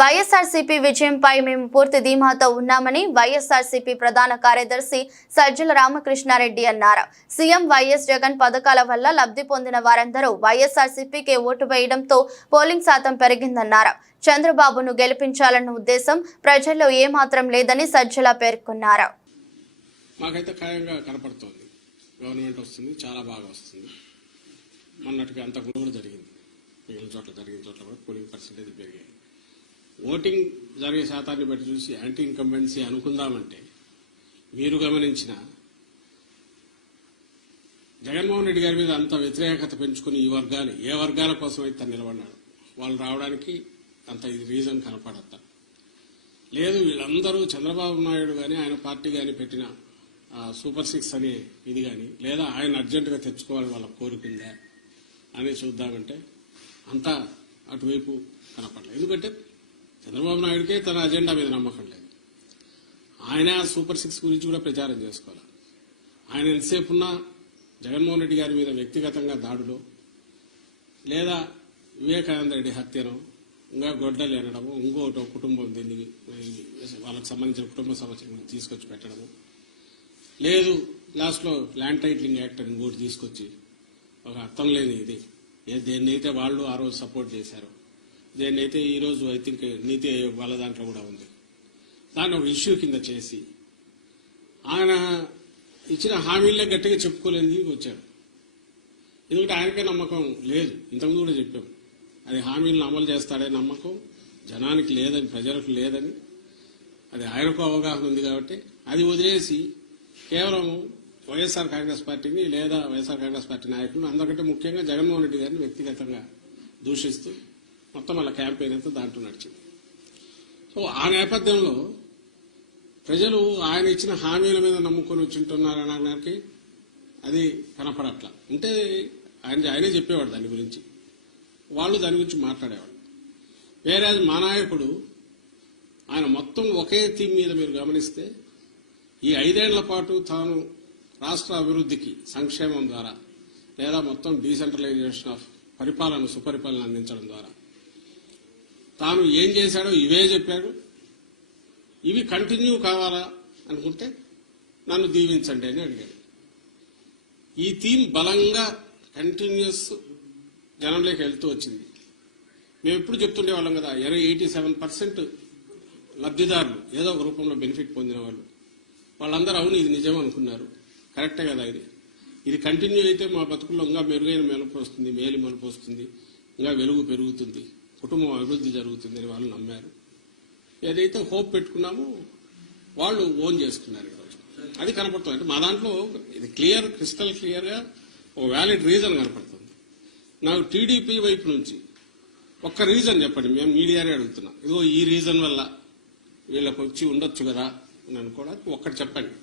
వైఎస్ఆర్సీపీ విజయంపై మేము పూర్తి ధీమాతో ఉన్నామని వైఎస్ఆర్సీపీ ప్రధాన కార్యదర్శి సజ్జల రామకృష్ణారెడ్డి అన్నారు. సీఎం వైఎస్ జగన్ పథకాల వల్ల లబ్ధి పొందిన వారందరూ వైఎస్ఆర్సీపీకే ఓటు వేయడంతో పోలింగ్ శాతం పెరిగిందన్నారు. చంద్రబాబును గెలిపించాలన్న ఉద్దేశం ప్రజల్లో ఏమాత్రం లేదని సజ్జల పేర్కొన్నారు. మాకైతే ఖాయంగా కనపడుతోంది. గవర్నమెంట్ వస్తుంది, చాలా బాగా వస్తుంది. మొన్నటికి అంత కూడా జరిగింది. మిగిలిన చోట్ల జరిగిన చోట్ల కూడా పోలింగ్ పర్సెంటేజ్ పెరిగాయి. ఓటింగ్ జరిగే శాతాన్ని బట్టి చూసి యాంటీ ఇన్కంబెన్సీ అనుకుందామంటే మీరు గమనించిన జగన్మోహన్ రెడ్డి గారి మీద అంత వ్యతిరేకత పెంచుకుని ఈ వర్గాలు ఏ వర్గాల కోసం అయితే నిలబడ్డాడు వాళ్ళు రావడానికి అంత ఇది రీజన్ కనపడతా లేదు. వీళ్ళందరూ చంద్రబాబు నాయుడు కానీ ఆయన పార్టీ కానీ పెట్టిన సూపర్ 6 అనే ఇది కానీ లేదా ఆయన అర్జెంటుగా తెచ్చుకోవాలి వాళ్ళ కోరికిందా అని చూద్దామంటే అంతా అటువైపు కనపడలేదు. ఎందుకంటే చంద్రబాబు నాయుడికే తన అజెండా మీద నమ్మకం లేదు. ఆయన సూపర్ 6 గురించి కూడా ప్రచారం చేసుకోవాలి. ఆయన ఎంతసేపు ఉన్నా జగన్మోహన్ రెడ్డి గారి మీద వ్యక్తిగతంగా దాడులో లేదా వివేకానంద రెడ్డి హత్యను ఇంకా గొడ్డలు అనడము ఇంకోటి కుటుంబం దీన్ని వాళ్ళకి సంబంధించిన కుటుంబ సమస్యలను తీసుకొచ్చి పెట్టడము లేదు లాస్ట్లో ల్యాండ్ టైటిలింగ్ యాక్ట్ అని ఇంకోటి తీసుకొచ్చి ఒక అర్థం లేని ఇది దేన్నైతే వాళ్ళు ఆ రోజు సపోర్ట్ చేశారు దేన్నైతే ఈ రోజు ఐ థింక్ నీతి ఆయోగ్ వాళ్ళ దాంట్లో కూడా ఉంది దాన్ని ఒక ఇష్యూ కింద చేసి ఆయన ఇచ్చిన హామీలే గట్టిగా చెప్పుకోలేని వచ్చాడు. ఎందుకంటే ఆయనకే నమ్మకం లేదు. ఇంతకుముందు కూడా చెప్పాం అది హామీలను అమలు చేస్తాడే నమ్మకం జనానికి లేదని ప్రజలకు లేదని అది ఆయనకు అవగాహన ఉంది కాబట్టి అది వదిలేసి కేవలం వైఎస్ఆర్ కాంగ్రెస్ పార్టీని లేదా వైఎస్ఆర్ కాంగ్రెస్ పార్టీ నాయకులను అందరికంటే ముఖ్యంగా జగన్మోహన్ రెడ్డి గారిని వ్యక్తిగతంగా దూషిస్తూ మొత్తం వాళ్ళ క్యాంపెయిన్ అంతా దాంట్లో నడిచింది. సో ఆ నేపథ్యంలో ప్రజలు ఆయన ఇచ్చిన హామీల మీద నమ్ముకొని వచ్చింటున్నారనడానికి అది కనపడట్లా. ఉంటే ఆయనే చెప్పేవాడు దాని గురించి, వాళ్ళు దాని గురించి మాట్లాడేవాడు. వేరే మా నాయకుడు ఆయన మొత్తం ఒకే థీమ్ మీద మీరు గమనిస్తే ఈ 5 ఏళ్ల పాటు తాను రాష్ట్ర అభివృద్ధికి సంక్షేమం ద్వారా లేదా మొత్తం డీసెంట్రలైజేషన్ ఆఫ్ పరిపాలన సుపరిపాలన అందించడం ద్వారా తాను ఏం చేశాడో ఇవే చెప్పాడు. ఇవి కంటిన్యూ కావాలా అనుకుంటే నన్ను దీవించండి అని అడిగాడు. ఈ థీమ్ బలంగా కంటిన్యూస్ జనంలోకి వెళ్తూ వచ్చింది. మేము ఎప్పుడు చెప్తుండేవాళ్ళం కదా 87% లబ్ధిదారులు ఏదో ఒక రూపంలో బెనిఫిట్ పొందిన వాళ్ళందరూ అవును ఇది నిజం అనుకున్నారు. కరెక్టే కదా ఇది కంటిన్యూ అయితే మా బతుకుల్లో ఇంకా మెరుగైన మెలుపు వస్తుంది, మేలు మలుపు వస్తుంది, ఇంకా వెలుగు పెరుగుతుంది, కుటుంబం అభివృద్ధి జరుగుతుంది అని వాళ్ళు నమ్మారు. ఏదైతే హోప్ పెట్టుకున్నామో వాళ్ళు ఓన్ చేసుకున్నారు ఈరోజు. అది కనపడుతుంది. అంటే మా దాంట్లో ఇది క్రిస్టల్ క్లియర్గా ఒక వ్యాలిడ్ రీజన్ కనపడుతుంది. నాకు టీడీపీ వైపు నుంచి ఒక్క రీజన్ చెప్పండి, మేము మీడియానే అడుగుతున్నాం. ఇదిగో ఈ రీజన్ వల్ల వీళ్ళకి వచ్చి ఉండొచ్చు కదా అని అనుకోవడానికి ఒక్కటి చెప్పండి.